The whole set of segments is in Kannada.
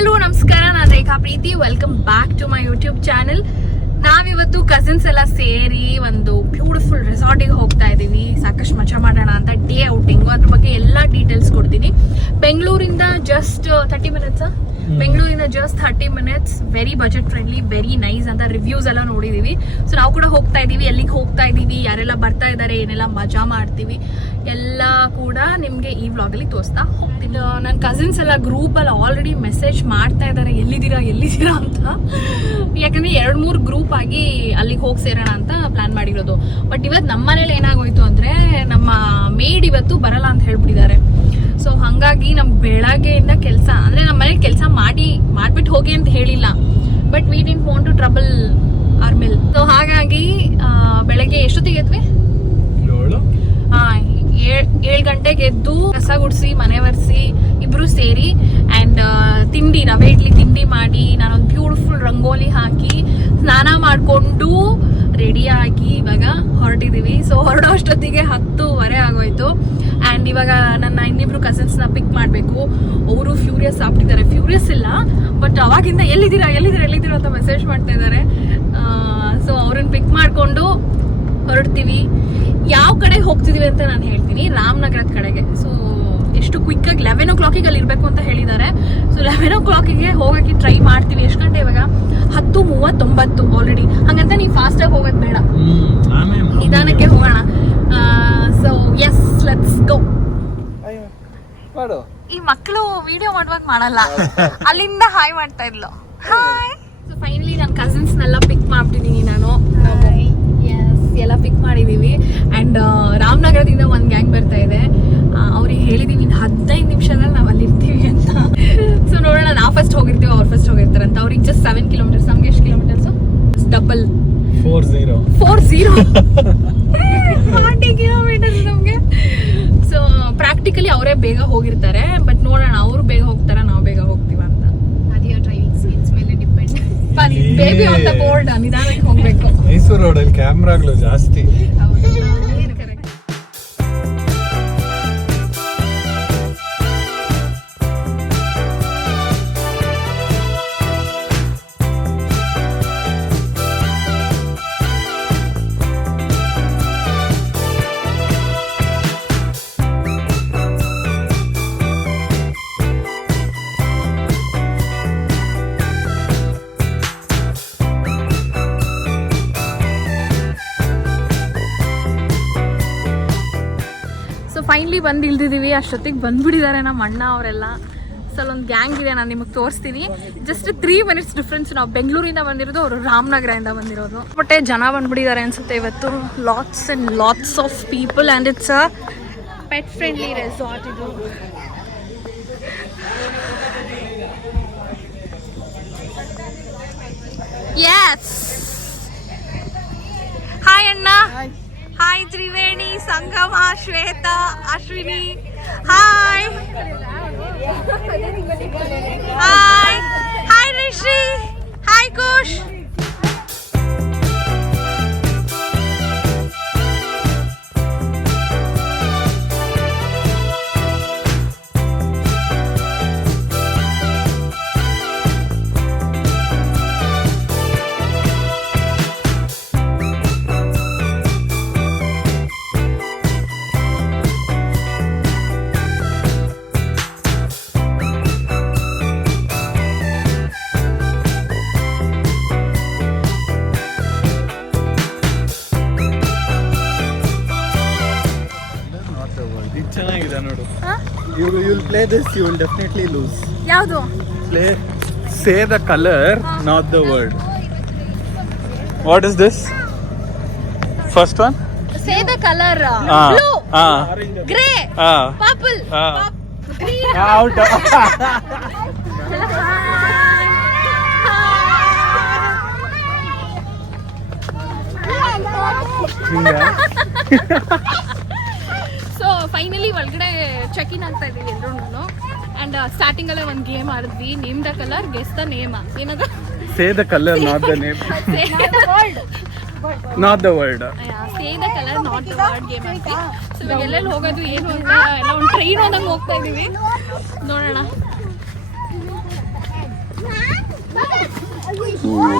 ಎಲ್ರಿಗೂ ನಮಸ್ಕಾರ, ನಾನು Rekha Preethi. Welcome back to my YouTube channel. ನಾವಿವತ್ತು ಕಸಿನ್ಸ್ ಎಲ್ಲ ಸೇರಿ ಒಂದು ಬ್ಯೂಟಿಫುಲ್ ರೆಸಾರ್ಟಿಗೆ ಹೋಗ್ತಾ ಇದ್ದೀವಿ. ಸಾಕಷ್ಟು ಮಜಾ ಮಾಡೋಣ ಅಂತ. ಡೇ ಔಟಿಂಗು, ಅದ್ರ ಬಗ್ಗೆ ಎಲ್ಲ ಡೀಟೇಲ್ಸ್ ಕೊಡ್ತೀನಿ. ಬೆಂಗಳೂರಿಂದ ಜಸ್ಟ್ 30 ಮಿನಿಟ್ಸ್, ಬೆಂಗಳೂರಿಂದ just 30 minutes. Very budget friendly, very nice ಅಂತ ರಿವ್ಯೂಸ್ ಎಲ್ಲ ನೋಡಿದೀವಿ. ಸೊ ನಾವು ಕೂಡ ಹೋಗ್ತಾ ಇದೀವಿ. ಎಲ್ಲಿಗೆ ಹೋಗ್ತಾ ಇದೀವಿ, ಯಾರೆಲ್ಲ ಬರ್ತಾ ಇದ್ದಾರೆ, ಏನೆಲ್ಲ ಮಜಾ ಮಾಡ್ತೀವಿ ಎಲ್ಲ ಕೂಡ ನಿಮ್ಗೆ ಈ ವ್ಲಾಗಲ್ಲಿ ತೋರಿಸ್ತಾ ಹೋಗ್ತೀನಿ. ನನ್ನ ಕಸಿನ್ಸ್ ಎಲ್ಲ ಗ್ರೂಪಲ್ಲಿ ಆಲ್ರೆಡಿ ಮೆಸೇಜ್ ಮಾಡ್ತಾ ಇದ್ದಾರೆ, ಎಲ್ಲಿದ್ದೀರಾ ಅಂತ. ಯಾಕಂದ್ರೆ 2-3 ಗ್ರೂಪ್ ಆಗಿ ಅಲ್ಲಿಗೆ ಹೋಗಿ ಸೇರೋಣ ಅಂತ ಪ್ಲಾನ್ ಮಾಡಿರೋದು. ಬಟ್ ಇವತ್ತು ನಮ್ಮ ಮನೇಲಿ ಏನಾಗೋಯ್ತು ಅಂದ್ರೆ, ನಮ್ಮ ಮೇಡ್ ಇವತ್ತು ಬರಲ್ಲ ಅಂತ ಹೇಳ್ಬಿಟ್ಟಿದ್ದಾರೆ. ಸೊ ಹಾಗಾಗಿ ನಮ್ಗೆ ಬೆಳಗ್ಗೆಯಿಂದ ಕೆಲಸ ಅಂದ್ರೆ ನಮ್ಮ ಮನೇಲಿ ಕೆಲಸ ಮಾಡ್ಬಿಟ್ಟು ಹೋಗಿ ಅಂತ ಹೇಳಿಲ್ಲ, but we didn't want to trouble our mill. So ಹಾಗಾಗಿ ಬೆಳಗ್ಗೆ ಎಷ್ಟೊತ್ತಿಗೆ ಎದ್ವಿ? 7 ಗಂಟೆಗೆ ಎದ್ದು ಕಸ ಗುಡಿಸಿ ಮನೆ ಒರೆಸಿ ಇಬ್ರು ಸೇರಿ ಅಂಡ್ ತಿಂಡಿ, ರವೆ ಇಡ್ಲಿ ತಿಂಡಿ ಮಾಡಿ, ನಾನೊಂದು ಬ್ಯೂಟಿಫುಲ್ ರಂಗೋಲಿ ಹಾಕಿ ಸ್ನಾನ ಮಾಡಿಕೊಂಡು ರೆಡಿಯಾಗಿ ಇವಾಗ ಹೊರಟಿದ್ದೀವಿ. ಸೊ ಹೊರಡೋ ಅಷ್ಟೊತ್ತಿಗೆ 10:15 ಆಗೋಯ್ತು. ಆ್ಯಂಡ್ ಇವಾಗ ನನ್ನ ಇನ್ನಿಬ್ರು ಕಸಿನ್ಸ್ನ ಪಿಕ್ ಮಾಡಬೇಕು. ಅವರು ಫ್ಯೂರಿಯಸ್ ಆಗ್ಬಿಟ್ಟಿದ್ದಾರೆ. ಫ್ಯೂರಿಯಸ್ ಇಲ್ಲ, ಬಟ್ ಅವಾಗಿಂದ ಎಲ್ಲಿದ್ದೀರಾ ಅಂತ ಮೆಸೇಜ್ ಮಾಡ್ತಾ ಇದ್ದಾರೆ. ಸೊ ಅವ್ರನ್ನ ಪಿಕ್ ಮಾಡಿಕೊಂಡು ಹೊರಡ್ತೀವಿ. ಯಾವ ಕಡೆ ಹೋಗ್ತಿದೀವಿ ಅಂತ ನಾನು ಹೇಳ್ತೀನಿ. ರಾಮನಗರದ ಕಡೆಗೆ. ಸೊ ಎಷ್ಟು ಕ್ವಿಕ್ಕಾಗಿ 11 o'clock ಅಲ್ಲಿ ಇರಬೇಕು ಅಂತ ಹೇಳಿದ್ದಾರೆ. ಸೊ 11 o'clock ಹೋಗಕ್ಕೆ ಟ್ರೈ ಮಾಡ್ತೀವಿ. ಎಷ್ಟು ಗಂಟೆ ಇವಾಗ? 10:39 ಆಲ್ರೆಡಿ. ಹಂಗಂತ ನೀವು ಫಾಸ್ಟಾಗಿ ಹೋಗೋದು ಬೇಡ, ನಿಧಾನಕ್ಕೆ ಹೋಗೋಣ. So yes, let's go. ಈ ಮಕ್ಕಳು ವಿಡಿಯೋ ಮಾಡುವಾಗ ಮಾಡಲ್ಲ, ಅಲ್ಲಿಂದ ಹಾಯ್ ಮಾಡ್ತಾ ಇದ್ಲು. ಹಾಯ್. ಸೊ ಫೈನಲಿ ನನ್ನ ಕಸಿನ್ಸ್ನೆಲ್ಲ ಪಿಕ್ ಮಾಡ್ತಿದ್ದೀನಿ ನಾನು. ಎಲ್ಲ ಪಿಕ್ ಮಾಡಿದೀವಿ. ಅಂಡ್ ರಾಮನಗರದಿಂದ ಒಂದು ಗ್ಯಾಂಗ್ ಬರ್ತಾ ಇದೆ. ಅವ್ರಿಗೆ ಹೇಳಿದೀವಿ 15 ನಿಮಿಷದಲ್ಲಿ ನಾವು ಅಲ್ಲಿ ಇರ್ತೀವಿ ಅಂತ. ಸೊ ನೋಡೋಣ, ನಾವು ಫಸ್ಟ್ ಹೋಗಿರ್ತೀವಿ, ಅವ್ರು ಫಸ್ಟ್ ಹೋಗಿರ್ತಾರೆ ಅಂತ. ಅವ್ರಿಗೆ ಜಸ್ಟ್ 7 ಕಿಲೋಮೀಟರ್ಸ್. ನಮ್ಗೆ ಎಷ್ಟು ಕಿಲೋಮೀಟರ್ಸ್? ಡಬಲ್ 40 ಕಿಲೋಮೀಟರ್ಸ್ ನಮ್ಗೆ. ಸೊ ಪ್ರಾಕ್ಟಿಕಲಿ ಅವರೇ ಬೇಗ ಹೋಗಿರ್ತಾರೆ, ಬಟ್ ನೋಡೋಣ ಅವ್ರು ಬೇಗ ಹೋಗ್ತಾರ, ನಾವು ಬೇಗ ಹೋಗ್ತೀವ ಅಂತ. ಅದೇ ಡ್ರೈವಿಂಗ್ ಸ್ಕಿಲ್ಸ್ ಮೇಲೆ depend. Baby on the board, ನಿಧಾನಕ್ಕೆ ಹೋಗ್ಬೇಕು. ಮೈಸೂರು ರೋಡಲ್ಲಿ ಕ್ಯಾಮ್ರಾಗಳು ಜಾಸ್ತಿ. ಫೈನಲಿ ಬಂದು ಇಳ್ದಿದ್ದೀವಿ. ಅಷ್ಟೊತ್ತಿಗೆ ಬಂದ್ಬಿಟ್ಟಿದ್ದಾರೆ ನಮ್ಮ ಅಣ್ಣ ಅವರೆಲ್ಲ. ಸೊ ಒಂದು ಗ್ಯಾಂಗ್ ಇದೆ, ನಾನು ನಿಮಗೆ ತೋರಿಸ್ತೀನಿ. Just 3 minutes difference. ನಾವು ಬೆಂಗಳೂರಿಂದ ಬಂದಿರೋದು, ಅವರು ರಾಮನಗರದಿಂದ ಬಂದಿರೋದು. ಬಟ್ ಜನ ಬಂದ್ಬಿಟ್ಟಿದ್ದಾರೆ ಅನ್ಸುತ್ತೆ ಇವತ್ತು. Lots and lots of people. And it's a pet friendly resort ಇದು. ಯಸ್. ಹಾಯ್ ಅಣ್ಣ. Hi Triveni, Sangama, Shweta, Ashwini. Hi hi hi Rishi. Hi Kush. ಚೆನ್ನಾಗಿದೆ ನೋಡು. You will play this, you will definitely lose. ಯಾವುದು? Say the color, not the word. What is this? First one? Say the color. Blue, grey, purple, green. Out. So finally ಒಳಗಡೆ ಚೆಕ್ ಇನ್ ಆಗ್ತಾ ಇದೀವಿ ಎಲ್ರೂ. ಅಂಡ್ ಸ್ಟಾರ್ಟಿಂಗ್ ಅಲ್ಲೇ ಒಂದು ಗೇಮ್ ಆಡಿದ್ವಿ. Name the colour, guess the name. ಏನದು? Say the color, not the name. Not the word. Say the color, not the word game ಅಂತೆ. ಸೊ ಇವಾಗ ಎಲ್ಲೆಲ್ಲಿ ಹೋಗೋದು ಏನು ಅಂತ ಎಲ್ಲ ಒಂದು ಟ್ರೈನ್ ಹೋದಂಗೆ ಹೋಗ್ತಾ ಇದೀವಿ. ನೋಡೋಣ.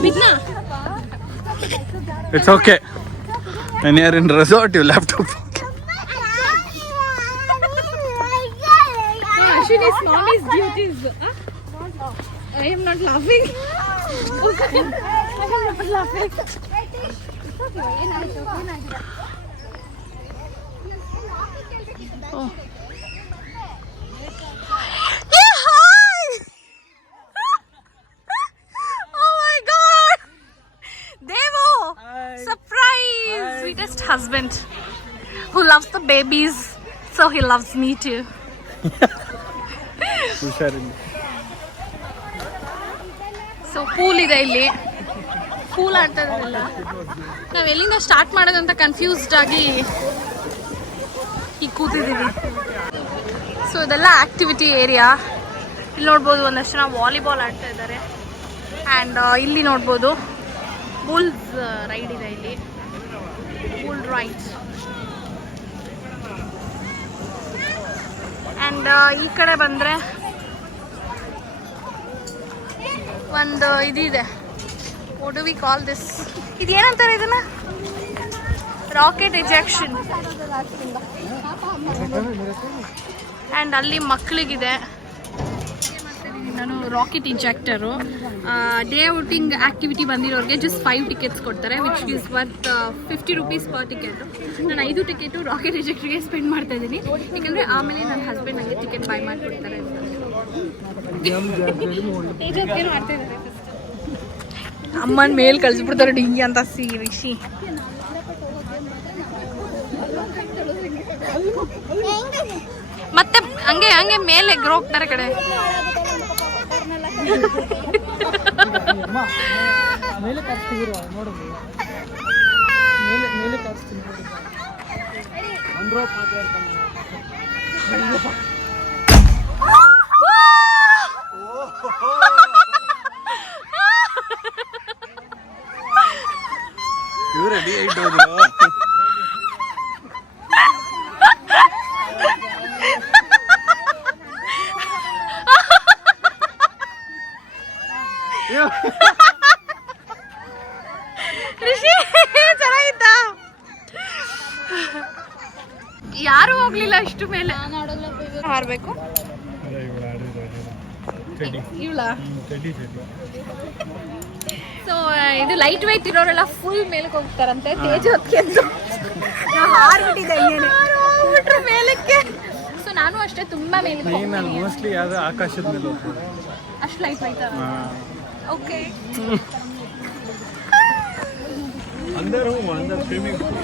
ಬಿದ್ನಾ? It's okay. When you're in resort, you'll have to. Ashwini's mommy's duties. I am not laughing. I am not laughing. Oh. Oh my God! Devo! Surprise! Sweetest husband who loves the babies, so he loves me too. ಹುಷಾರಿಲ್ಲ. ಸೊ ಪೂಲ್ ಇದೆ ಇಲ್ಲಿ, ಪೂಲ್ ಆಡ್ತಾ ಇದ್ದಾರಲ್ಲ. ನಾವು ಎಲ್ಲಿಂದ ಸ್ಟಾರ್ಟ್ ಮಾಡೋದಂತ ಕನ್ಫ್ಯೂಸ್ಡ್ ಆಗಿ ಈಗ ಕೂತಿದ್ದೀವಿ. ಸೊ ಇದೆಲ್ಲ ಆಕ್ಟಿವಿಟಿ ಏರಿಯಾ. ಇಲ್ಲಿ ನೋಡ್ಬೋದು ಒಂದಷ್ಟು ಜನ ವಾಲಿಬಾಲ್ ಆಡ್ತಾ ಇದ್ದಾರೆ. ಆ್ಯಂಡ್ ಇಲ್ಲಿ ನೋಡ್ಬೋದು ಬುಲ್ಸ್ ರೈಡ್ ಇದೆ ಇಲ್ಲಿ, ಬುಲ್ ರೈಡ್. ಆ್ಯಂಡ್ ಈ ಕಡೆ ಬಂದರೆ ಒಂದು ಇದಿದೆ, what do we call this, ಇದು ಏನಂತಾರೆ ಇದನ್ನ, ರಾಕೆಟ್ ಎಜೆಕ್ಷನ್. ಆ್ಯಂಡ್ ಅಲ್ಲಿ ಮಕ್ಕಳಿಗಿದೆ. ನಾನು rocket injector. Day outing activity ಬಂದಿರೋರಿಗೆ ಜಸ್ಟ್ 5 ಟಿಕೆಟ್ಸ್ ಕೊಡ್ತಾರೆ, which is worth 50 rupees per ticket. ನಾನು 5 ಟಿಕೆಟು ರಾಕೆಟ್ ಇಂಜೆಕ್ಟರ್ಗೆ ಸ್ಪೆಂಡ್ ಮಾಡ್ತಾ ಇದ್ದೀನಿ, ಯಾಕಂದರೆ ಆಮೇಲೆ ನನ್ನ ಹಸ್ಬೆಂಡ್ ನನಗೆ ಟಿಕೆಟ್ ಬೈ ಮಾಡಿಕೊಡ್ತಾರೆ ಅಂತ. ಅಮ್ಮನ ಮೇಲೆ ಕಳಿಸ್ಬಿಡ್ತಾರೆ ಡಿಂಗಿ ಅಂತ ರಿಷಿ. ಮತ್ತೆ ಹಂಗೆ ಹಂಗೆ ಮೇಲೆ ಹೋಗ್ತಾರೆ ಕಡೆ. ಇವ್ರು ರೆಡಿ ಆಯ್ತು ಹೋದ್ರು. ರಿಷಿ ಚೆನ್ನಾಗಿತ್ತಾ? ಯಾರು ಹೋಗ್ಲಿಲ್ಲ ಇಷ್ಟು ಮೇಲೆ. ಹಾರ್ಬೇಕು ಇವಳ. ಸೊ ಇದು ಲೈಟ್ ವೆಯ್ಟ್ ಇರೋರೆಲ್ಲ ಫುಲ್ ಮೇಲಕ್ಕೆ ಹೋಗ್ತಾರಂತೆ. ತೇಜ್ ಹೊತ್ಕೊಂಡು ಹಾರ್ಬಿಟ್ಟಿದ್ದೆ ಮೇಲಕ್ಕೆ. ಸೊ ನಾನು ಅಷ್ಟೇ ತುಂಬಾ ಮೇಲಕ್ಕೆ ಹೋಗ್ತೀನಿ. ಮೋಸ್ಟ್ಲಿ ಯಾವ್ದು ಆಕಾಶದ ಮೇಲೆ ಹೋಗ್ತಾರೆ. ಅಷ್ಟು ಲೈಟ್ ವೆಯ್ಟ್. ಓಕೆ. अंदर स्विमिंग पूल.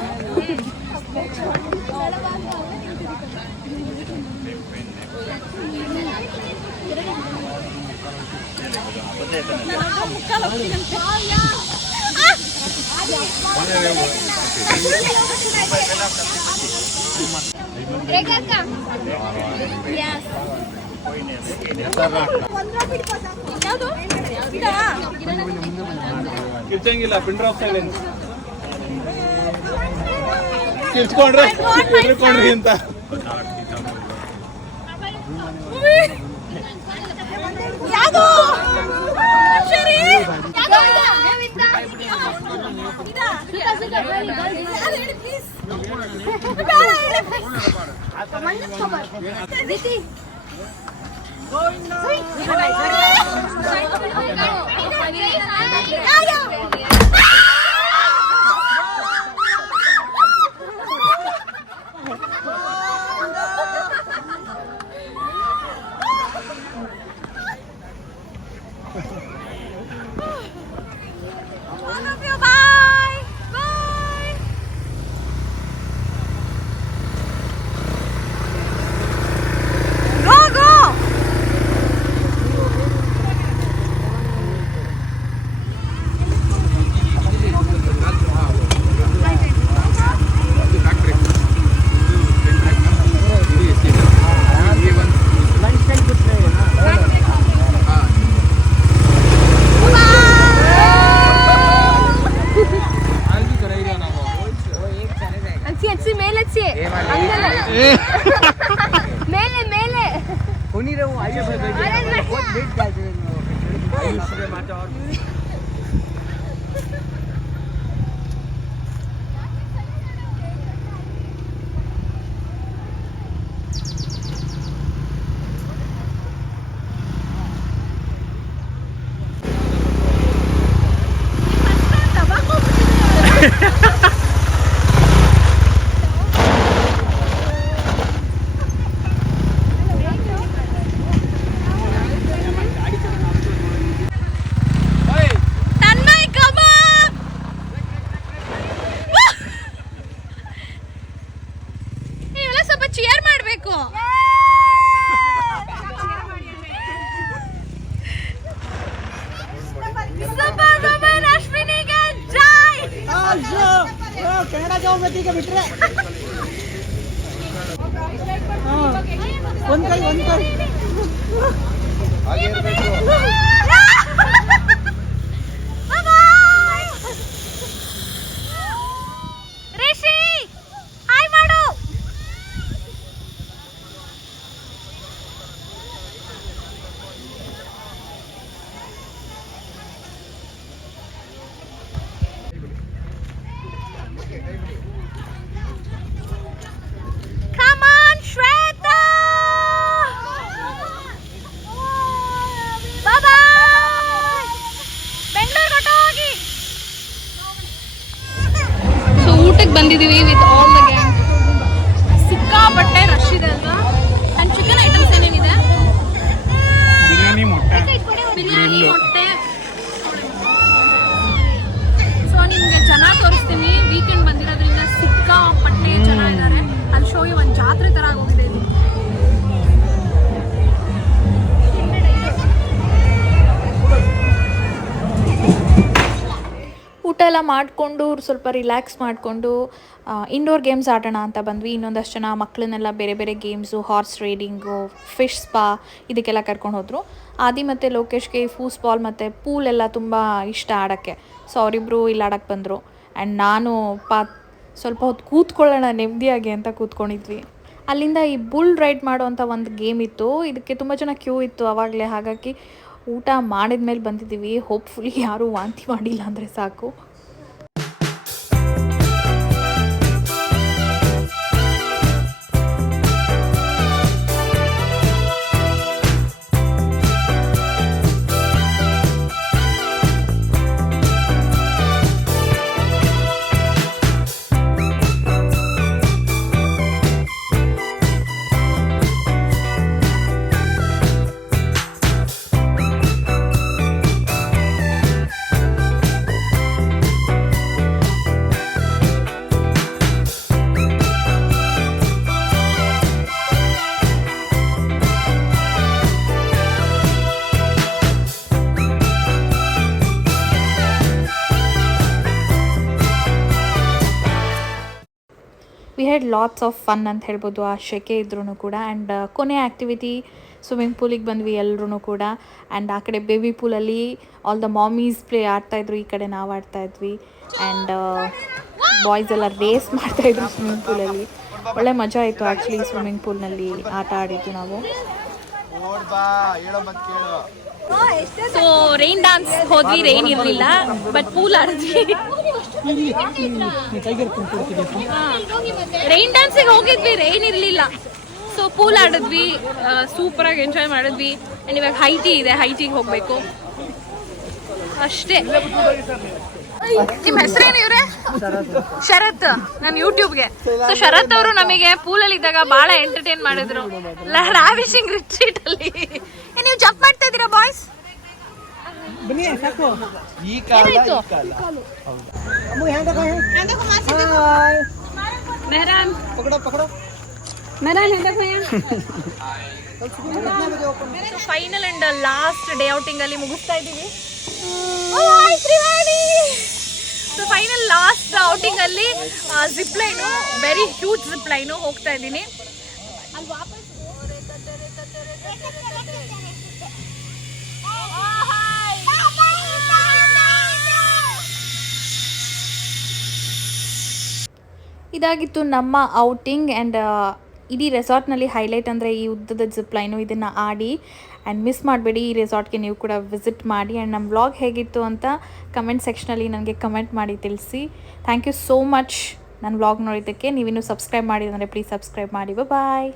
ಕಿರ್ಚಂಗಿಲ್ಲ, ಪಿನ್ ಡ್ರಾಪ್ ಸೈಲೆನ್ಸ್. ಕಿರ್ಚ್ಕೊಂಡ್ರೆ ಹೆದರ್ಕೊಂಡ್ರಿ ಅಂತ. ಬಂದಿದ್ದೀವಿ ವಿತ್ ಆಲ್ ದ ಗ್ಯಾಂಗ್. ಸಿಕ್ಕಾಪಟ್ಟೆ ರಶ್ ಇದೆ ಅಲ್ವಾ? ಅಂಡ್ ಚಿಕನ್ ಐಟಮ್ಸ್ ಏನೇನಿದೆ? ಬಿರಿಯಾನಿ ಮೊಟ್ಟೆ. ಸೊ ನಿಮ್ಗೆ ಚೆನ್ನಾಗಿ ತೋರಿಸ್ತೀನಿ. ವೀಕೆಂಡ್ ಬಂದಿರೋದ್ರಿಂದ ಸಿಕ್ಕಾಪಟ್ಟೆ ಜನ ಇದ್ದಾರೆ. ಅಲ್ಲಿ ಶೋ ಒಂದು ಜಾತ್ರೆ ತರ ಆಗೋಗಿದೆ ಇದು. ಊಟ ಎಲ್ಲ ಮಾಡಿಕೊಂಡು ಸ್ವಲ್ಪ ರಿಲ್ಯಾಕ್ಸ್ ಮಾಡಿಕೊಂಡು ಇಂಡೋರ್ ಗೇಮ್ಸ್ ಆಡೋಣ ಅಂತ ಬಂದ್ವಿ. ಇನ್ನೊಂದಷ್ಟು ಜನ ಮಕ್ಕಳನ್ನೆಲ್ಲ ಬೇರೆ ಬೇರೆ games, horse riding, fish spa ಇದಕ್ಕೆಲ್ಲ ಕರ್ಕೊಂಡು ಹೋದರು. ಆದಿ ಮತ್ತು ಲೋಕೇಶ್ಗೆ ಫೂಸ್ಬಾಲ್ ಮತ್ತು ಪೂಲ್ ಎಲ್ಲ ತುಂಬ ಇಷ್ಟ ಆಡೋಕ್ಕೆ. ಸೊ ಅವರಿಬ್ಬರು ಇಲ್ಲಿ ಆಡೋಕ್ಕೆ ಬಂದರು. ಆ್ಯಂಡ್ ನಾನು ಸ್ವಲ್ಪ ಹೊತ್ತು ಕೂತ್ಕೊಳ್ಳೋಣ ನೆಮ್ಮದಿಯಾಗಿ ಅಂತ ಕೂತ್ಕೊಂಡಿದ್ವಿ. ಅಲ್ಲಿಂದ ಈ ಬುಲ್ ರೈಡ್ ಮಾಡೋವಂಥ ಒಂದು ಗೇಮ್ ಇತ್ತು. ಇದಕ್ಕೆ ತುಂಬ ಜನ ಕ್ಯೂ ಇತ್ತು ಆವಾಗಲೇ. ಹಾಗಾಗಿ ಊಟ ಮಾಡಿದ ಮೇಲೆ ಬಂದಿದ್ದೀವಿ. ಹೋಪ್ಫುಲಿ ಯಾರೂ ವಾಂತಿ ಮಾಡಿಲ್ಲ ಅಂದರೆ ಸಾಕು. We had lots of fun ಅಂತ ಹೇಳ್ಬೋದು ಆ ಶೆಕೆ ಇದ್ರೂ ಕೂಡ. ಆ್ಯಂಡ್ ಕೊನೆ ಆ್ಯಕ್ಟಿವಿಟಿ ಸ್ವಿಮ್ಮಿಂಗ್ ಪೂಲಿಗೆ ಬಂದ್ವಿ ಎಲ್ಲರೂ ಕೂಡ. ಆ್ಯಂಡ್ ಆ ಕಡೆ ಬೇಬಿ ಪೂಲಲ್ಲಿ ಆಲ್ ದ ಮಾಮೀಸ್ ಪ್ಲೇ ಆಡ್ತಾಯಿದ್ರು, ಈ ಕಡೆ ನಾವು ಆಡ್ತಾಯಿದ್ವಿ. ಆ್ಯಂಡ್ ಬಾಯ್ಸ್ ಎಲ್ಲ ರೇಸ್ ಮಾಡ್ತಾಯಿದ್ರು ಸ್ವಿಮ್ಮಿಂಗ್ ಪೂಲಲ್ಲಿ. ಒಳ್ಳೆ ಮಜಾ ಆಯಿತು ಆ್ಯಕ್ಚುಲಿ ಸ್ವಿಮ್ಮಿಂಗ್ ಪೂಲ್ನಲ್ಲಿ ಆಟ ಆಡಿದ್ದು ನಾವು. ಸೊ ರೈನ್ ಡಾನ್ಸ್ ಹೋದ್ವಿ, ರೈನ್ ಇರಲಿಲ್ಲ ಬಟ್ ಪೂಲ್ ಆಡಿದ್ವಿ. ರೈನ್ ಡ್ಯಾನ್ಸಿಗೆ ಹೋಗಿದ್ವಿ, ರೈನ್ ಇರಲಿಲ್ಲ. ಸೊ ಪೂಲ್ ಆಡಿದ್ವಿ, ಸೂಪರಾಗಿ ಎಂಜಾಯ್ ಮಾಡಿದ್ವಿ. ಆ್ಯಂಡ್ ಇವಾಗ ಹೈಟಿ ಇದೆ, ಹೈಟಿಗೆ ಹೋಗಬೇಕು ಅಷ್ಟೇ. ನಿಮ್ಮ ಹೆಸರೇನು ಇವ್ರೆ? ಶರತ್. ನನ್ನ ಯೂಟ್ಯೂಬ್ಗೆ. ಸೊ ಶರತ್ ಅವರು ನಮಗೆ ಪೂಲಲ್ಲಿ ಇದ್ದಾಗ ಭಾಳ ಎಂಟರ್ಟೈನ್ ಮಾಡಿದ್ರು ಲಾವಿಶಿಂಗ್ ರಿಟ್ರೀಟ್ ಅಲ್ಲಿ. ನೀವು ಜಂಪ್ ಮಾಡ್ತಾ ಇದ್ದೀರಾ ಬಾಯ್ಸ್? ಮೆಹರಾನ್ final and last day outing ಅಲ್ಲಿ ಮುಗಿಸ್ತಾ ಇದ್ದೀವಿ. ಸೊ ಫೈನಲ್ ಲಾಸ್ಟ್ ಔಟಿಂಗ್ ಅಲ್ಲಿ zip line, very huge zip line ಹೋಗ್ತಾ ಇದ್ದೀನಿ. ಇದಾಗಿತ್ತು ನಮ್ಮ ಔಟಿಂಗ್. ಆ್ಯಂಡ್ ಇಡೀ ರೆಸಾರ್ಟ್ನಲ್ಲಿ ಹೈಲೈಟ್ ಅಂದರೆ ಈ ಉದ್ದದ ಜಿಪ್ ಲೈನು, ಇದನ್ನು ಆಡಿ. ಆ್ಯಂಡ್ ಮಿಸ್ ಮಾಡಬೇಡಿ, ಈ ರೆಸಾರ್ಟ್ಗೆ ನೀವು ಕೂಡ ವಿಸಿಟ್ ಮಾಡಿ. ಆ್ಯಂಡ್ ನಮ್ಮ ವ್ಲಾಗ್ ಹೇಗಿತ್ತು ಅಂತ ಕಮೆಂಟ್ ಸೆಕ್ಷನಲ್ಲಿ ನನಗೆ ಕಮೆಂಟ್ ಮಾಡಿ ತಿಳಿಸಿ. ಥ್ಯಾಂಕ್ ಯು ಸೋ ಮಚ್ ನನ್ನ ವ್ಲಾಗ್ ನೋಡಿದ್ದಕ್ಕೆ. ನೀವಿನ್ನೂ ಸಬ್ಸ್ಕ್ರೈಬ್ ಮಾಡಿದ್ರೆ ಪ್ಲೀಸ್ ಸಬ್ಸ್ಕ್ರೈಬ್ ಮಾಡಿ. ಬಾಯ್.